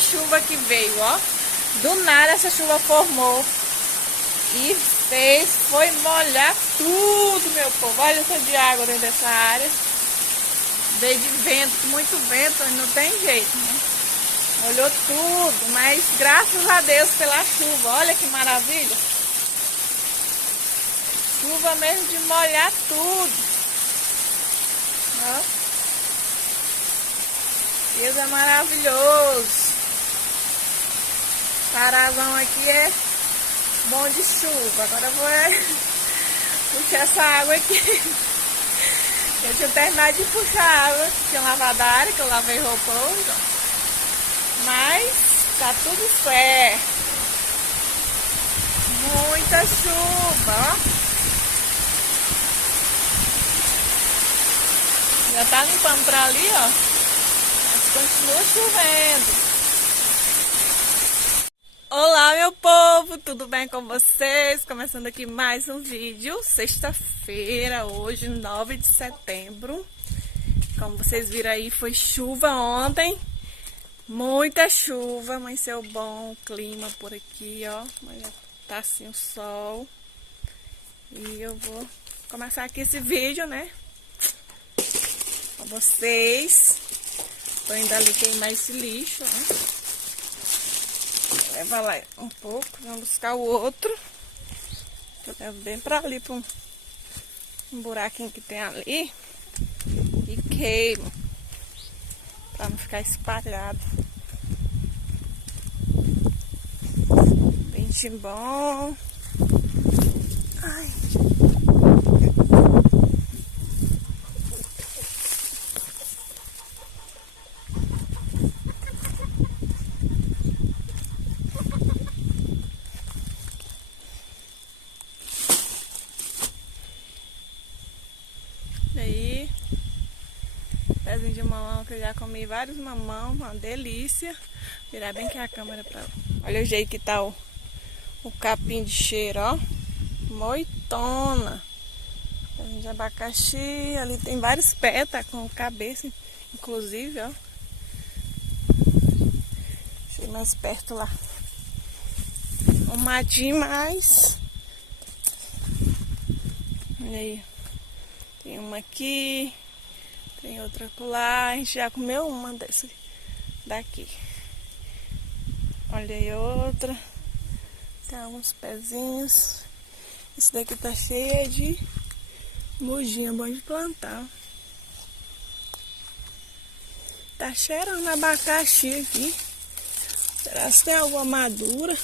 chuva que veio, ó. Do nada essa chuva formou e foi molhar tudo, meu povo. Olha o tanto de água dentro dessa área. Veio de vento, muito vento, não tem jeito, né? Molhou tudo, mas graças a Deus pela chuva. Olha que maravilha. Chuva mesmo de molhar tudo. Ó. Deus é maravilhoso. Parazão aqui é bom de chuva. Agora eu vou puxar essa água aqui. Eu tinha terminado de puxar a água. Tinha lavado a área, que eu lavei roupa hoje. Mas tá tudo certo. Muita chuva, ó. Já tá limpando pra ali, ó. Mas continua chovendo. Olá, meu povo, tudo bem com vocês? Começando aqui mais um vídeo, sexta-feira, hoje, 9 de setembro. Como vocês viram aí, foi chuva ontem, muita chuva, amanheceu bom o clima por aqui, ó. Amanhã tá assim o sol. E eu vou começar aqui esse vídeo, né, com vocês. Tô indo ali queimar esse lixo, né. Leva lá um pouco, vamos buscar o outro. Eu levo bem pra ali, pra um buraquinho que tem ali. E queimo. Pra não ficar espalhado. Pente bom. Ai. Aí, pezinho de mamão que eu já comi vários mamão, uma delícia. Virar bem aqui a câmera pra lá. Olha o jeito que tá o capim de cheiro, ó. Moitona. Pezinho de abacaxi, ali tem vários pés, tá com cabeça, inclusive, ó. Deixa eu ir mais perto lá. Um matinho mais. Olha aí. Tem uma aqui, tem outra acolá. A gente já comeu uma dessa daqui. Olha aí outra. Tem alguns pezinhos. Esse daqui tá cheio de mujinha, bom de plantar. Tá cheirando abacaxi aqui. Será que tem alguma madura?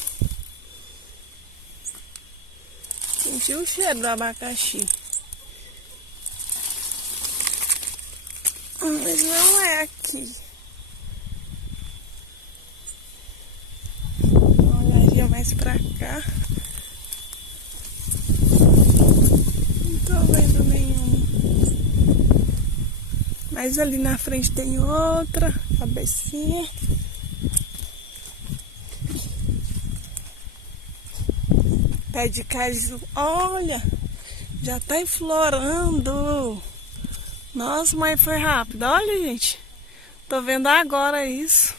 Senti o cheiro do abacaxi. Mas não é aqui. Uma olhadinha mais pra cá. Não tô vendo nenhum. Mas ali na frente tem outra cabecinha. Pé de caju. Olha, já tá enflorando. Nossa, mas foi rápido. Olha, gente. Tô vendo agora isso.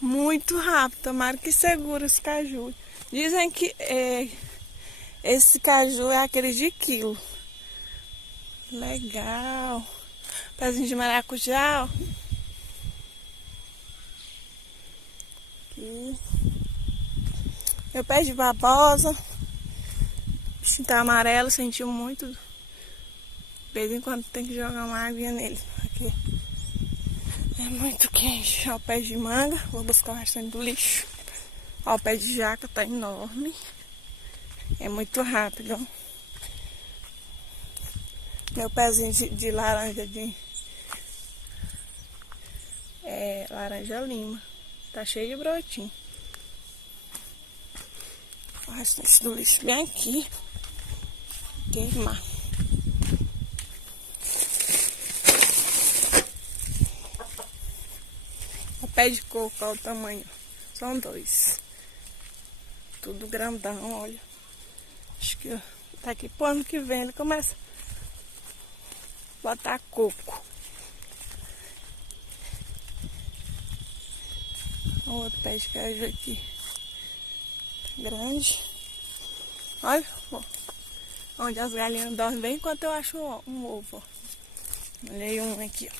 Muito rápido. Tomara que segure esse caju. Dizem que esse caju é aquele de quilo. Legal. Pezinho de maracujá, ó. Aqui. Meu pé de babosa. O bichinho tá amarelo, sentiu muito. De vez em quando tem que jogar uma água nele, porque é muito quente. Ó, o pé de manga, vou buscar o restante do lixo. Ó, o pé de jaca tá enorme. É muito rápido, ó. Meu pezinho de laranja laranja lima. Tá cheio de brotinho. O restante do lixo bem aqui. Queimar. Pé de coco, olha o tamanho. São dois. Tudo grandão, olha. Acho que daqui pro ano que vem ele começa a botar coco. Um outro pé de queijo aqui. Grande. Olha, ó, onde as galinhas dormem bem enquanto eu acho um ovo. Olha aí um aqui, ó.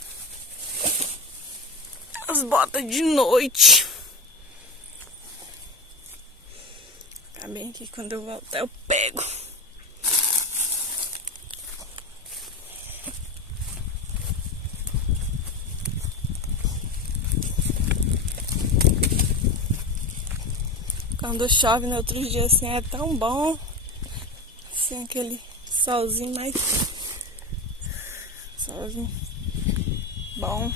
As botas de noite. Tá bem aqui, quando eu voltar eu pego. Quando chove no outro dia assim é tão bom. Assim, aquele solzinho mais... solzinho bom.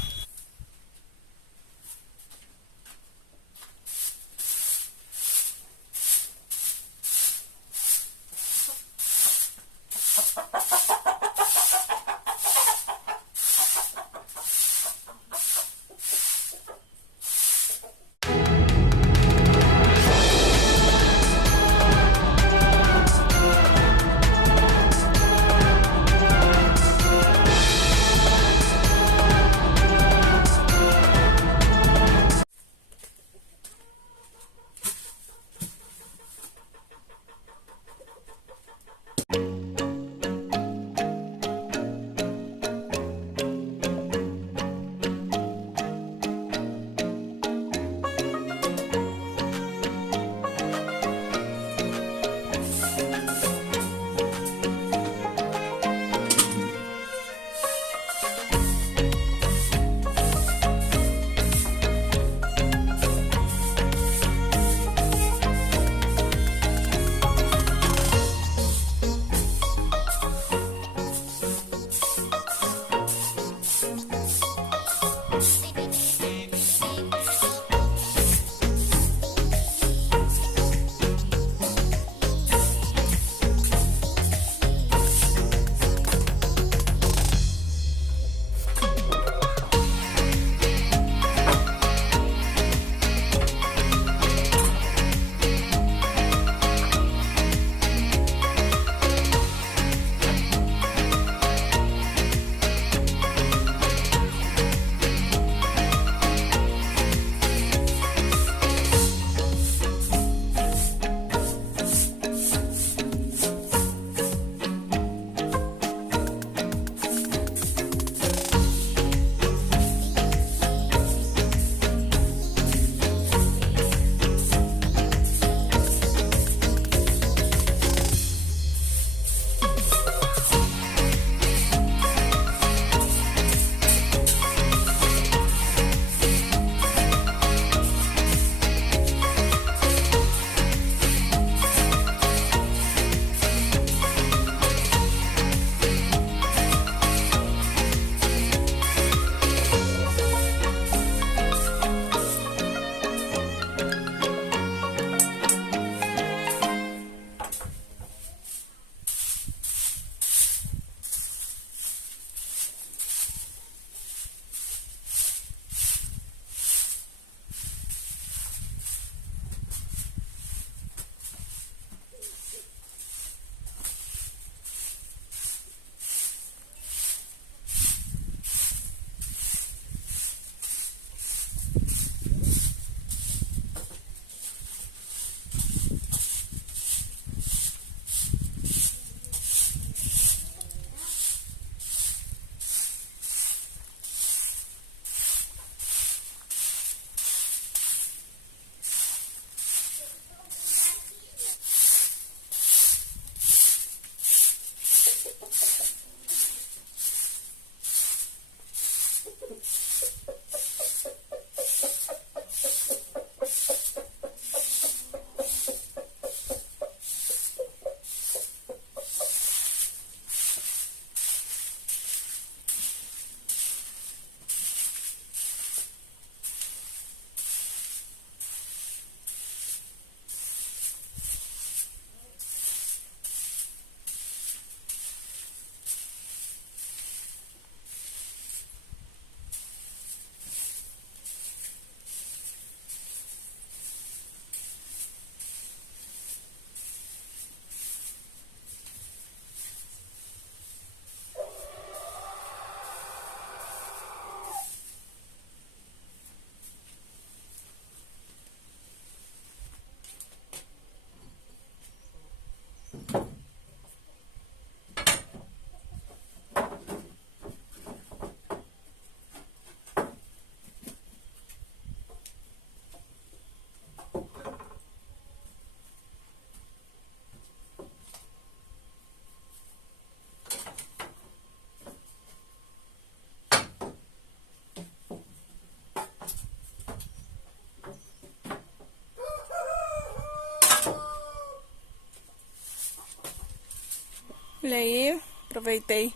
Olha aí, aproveitei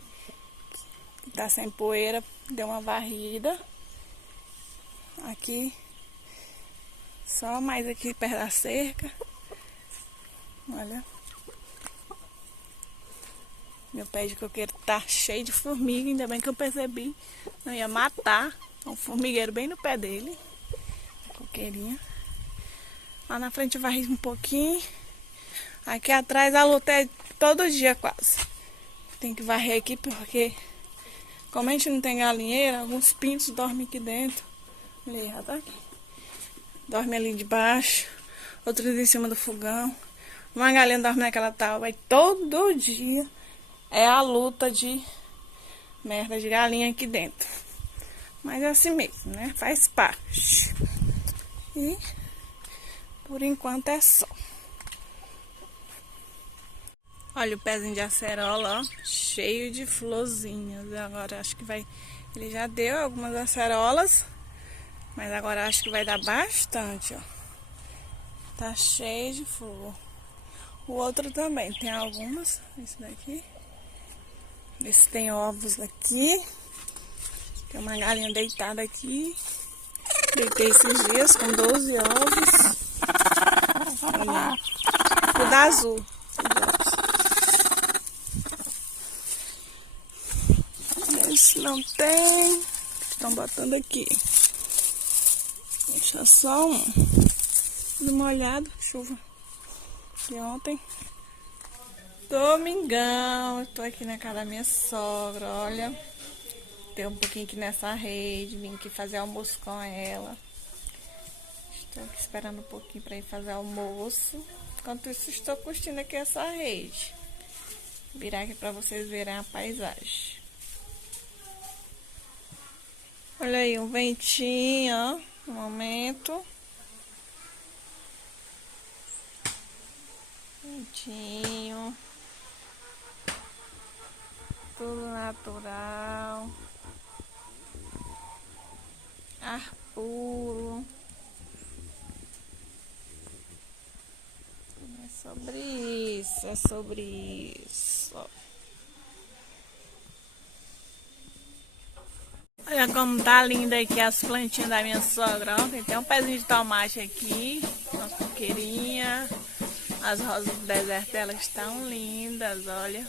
que tá sem poeira, deu uma varrida. Aqui, só mais aqui perto da cerca. Olha. Meu pé de coqueiro tá cheio de formiga, ainda bem que eu percebi. Não ia matar. Um formigueiro bem no pé dele. Coqueirinha. Lá na frente eu varri um pouquinho. Aqui atrás a luta é todo dia quase. Tem que varrer aqui porque, como a gente não tem galinheira, alguns pintos dormem aqui dentro. Ali, já tá aqui. Dorme ali debaixo. Outros em cima do fogão. Uma galinha dorme naquela tábua. E todo dia é a luta de merda de galinha aqui dentro. Mas é assim mesmo, né? Faz parte. E por enquanto é só. Olha o pezinho de acerola, ó, cheio de florzinhas. Agora acho que vai... Ele já deu algumas acerolas, mas agora acho que vai dar bastante, ó. Tá cheio de flor. O outro também tem algumas. Esse daqui. Esse tem ovos aqui. Tem uma galinha deitada aqui. Deitei esses dias com 12 ovos. Olha, tudo azul. Esse não tem. Estão botando aqui. Deixa só um. Tudo molhado. Chuva de ontem. Domingão. Eu tô aqui na casa da minha sogra. Olha. Dei um pouquinho aqui nessa rede. Vim aqui fazer almoço com ela. Estou aqui esperando um pouquinho para ir fazer almoço. Enquanto isso, estou curtindo aqui essa rede. Vou virar aqui para vocês verem a paisagem. Olha aí, um ventinho, ó, no momento. Ventinho. Tudo natural. Ar puro. É sobre isso, é sobre isso. Olha como tá linda aqui as plantinhas da minha sogra. Ó. Tem até um pezinho de tomate aqui, uma coqueirinha. As rosas do deserto delas estão lindas, olha.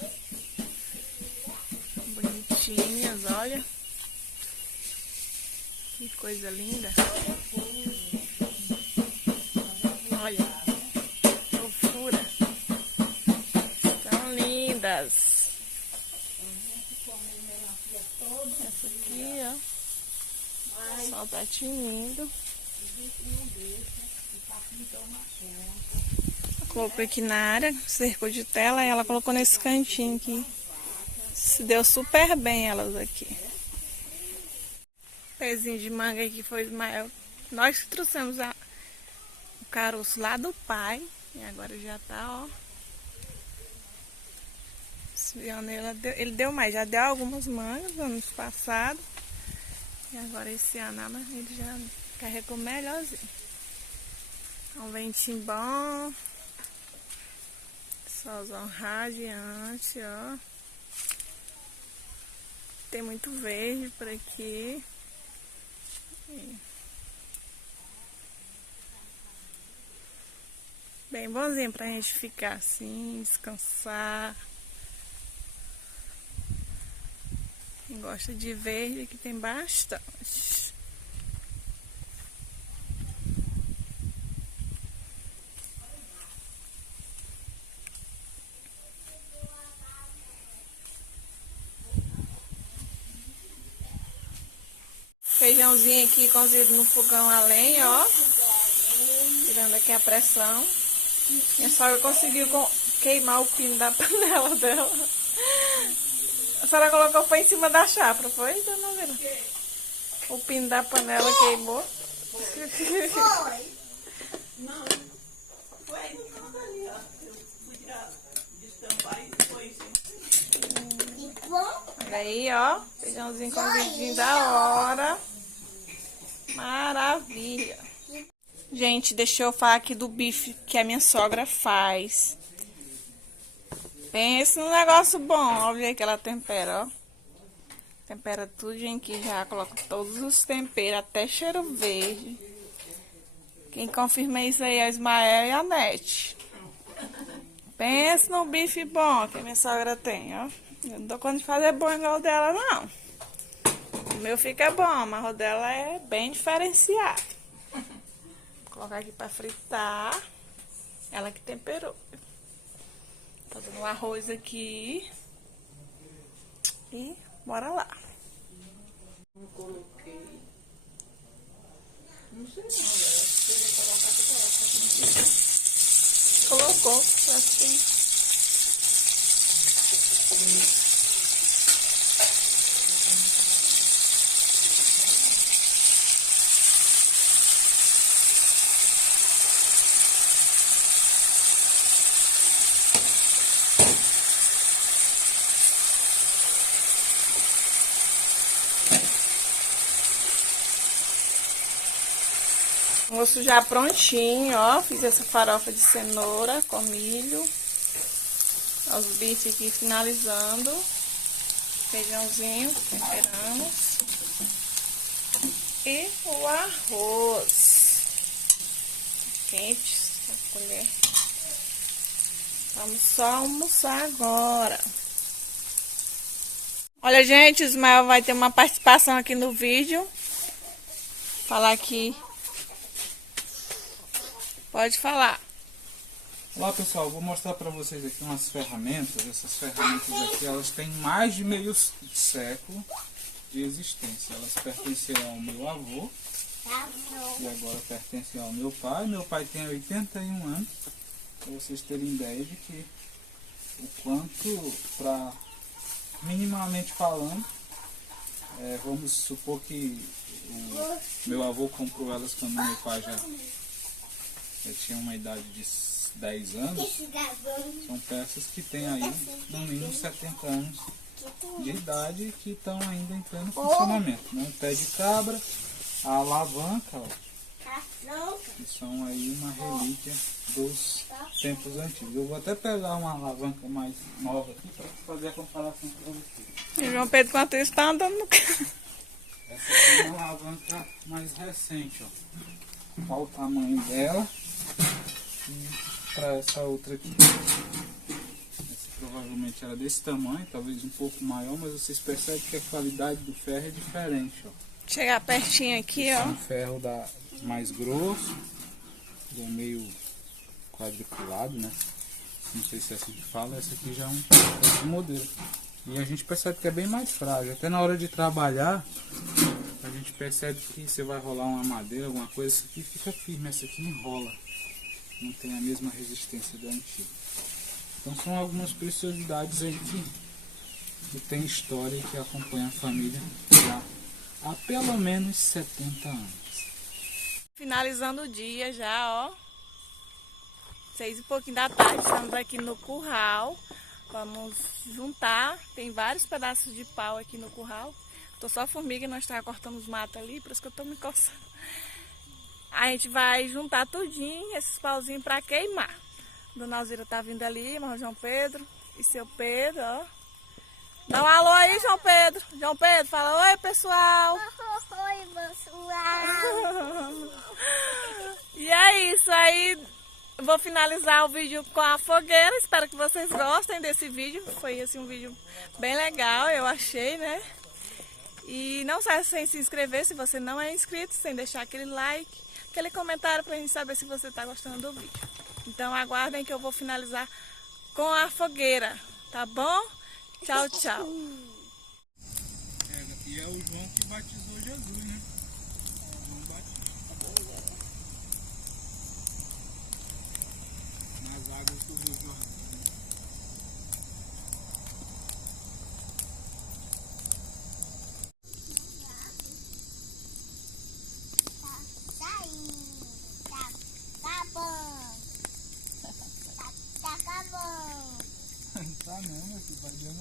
Bonitinhas, olha. Que coisa linda. Olha, fofura. Tão lindas. Essa aqui, ó. O sol tá tinindo. Colocou aqui na área, cercou de tela e ela colocou nesse cantinho aqui. Se deu super bem elas aqui. Pezinho de manga aqui foi maior. Nós que trouxemos o caroço lá do pai. E agora já tá, ó. Ele deu mais, já deu algumas mangas no ano passado. E agora esse ano ele já carregou melhorzinho. Um ventinho bom. Solzão radiante, ó. Tem muito verde por aqui. Bem bonzinho pra gente ficar assim, descansar. Quem gosta de verde aqui tem bastante. Feijãozinho aqui cozido no fogão a lenha, ó. Tirando aqui a pressão. Minha sogra conseguiu queimar o pino da panela dela. A senhora colocou foi em cima da chapa, foi, dona Vera? O pino da panela queimou. Foi. Não. Foi ali, ó. Eu fui destampar e foi assim. Olha aí, ó. Feijãozinho cozidinho da hora. Maravilha. Gente, deixa eu falar aqui do bife que a minha sogra faz. Pensa num negócio bom. Olha aí que ela tempera, ó. Tempera tudinho aqui já. Coloca todos os temperos, até cheiro verde. Quem confirma isso aí é o Ismael e a Nete. Pensa num bife bom que a minha sogra tem, ó. Eu não dou conta de fazer bom igual o dela, não. O meu fica bom, mas o dela é bem diferenciado. Vou colocar aqui pra fritar. Ela que temperou. Fazendo o arroz aqui. E bora lá. Não coloquei. Não sei não, galera. Se você colocar, você coloca. Colocou, assim. Almoço já prontinho, ó. Fiz essa farofa de cenoura com milho. Os bifes aqui finalizando. Feijãozinho, temperamos. E o arroz. Quente, a colher. Vamos só almoçar agora. Olha, gente, o Ismael vai ter uma participação aqui no vídeo. Falar aqui. Pode falar. Olá pessoal, vou mostrar para vocês aqui umas ferramentas. Essas ferramentas aqui, elas têm mais de meio século de existência. Elas pertenceram ao meu avô e agora pertencem ao meu pai. Meu pai tem 81 anos, para vocês terem ideia de que o quanto, para minimamente falando, vamos supor que o meu avô comprou elas quando meu pai já tinha uma idade de 10 anos. São peças que têm aí no mínimo 70 anos de idade que estão ainda em pleno funcionamento, né? O pé de cabra, a alavanca, ó, que são aí uma relíquia dos tempos antigos. Eu vou até pegar uma alavanca mais nova aqui para fazer a comparação para vocês. E o João Pedro, enquanto isso, está andando no carro. Essa aqui é uma alavanca mais recente, ó. Olha o tamanho dela. E para essa outra aqui, essa provavelmente era desse tamanho, talvez um pouco maior, mas vocês percebem que a qualidade do ferro é diferente, ó. Chegar pertinho aqui, ó. Um ferro mais grosso, ele é meio quadriculado, né? Não sei se é assim que fala. Essa aqui já é um outro modelo. E a gente percebe que é bem mais frágil. Até na hora de trabalhar, a gente percebe que você vai rolar uma madeira, alguma coisa, essa aqui fica firme, essa aqui enrola. Não tem a mesma resistência da antiga. Então são algumas preciosidades aí que tem história e que acompanha a família já há pelo menos 70 anos. Finalizando o dia já, ó. 6 e pouquinho da tarde, estamos aqui no curral. Vamos juntar, tem vários pedaços de pau aqui no curral. Tô só formiga, nós estamos cortando os matos ali, por isso que eu tô me coçando. A gente vai juntar tudinho, esses pauzinhos pra queimar. Dona Alzira tá vindo ali, mas o João Pedro e seu Pedro, ó. Dá um alô aí, João Pedro. João Pedro, fala oi, pessoal. Oi, pessoal. E é isso aí. Vou finalizar o vídeo com a fogueira. Espero que vocês gostem desse vídeo. Foi assim um vídeo bem legal, eu achei, né? E não saia sem se inscrever se você não é inscrito, sem deixar aquele like, aquele comentário pra gente saber se você tá gostando do vídeo. Então aguardem que eu vou finalizar com a fogueira, tá bom? Tchau, tchau. E é o João que batizou Jesus, né? João Batista. Nas águas do Rio Jordão. Tá bom. Tá bom. Tá não, meu filho, vai demorar.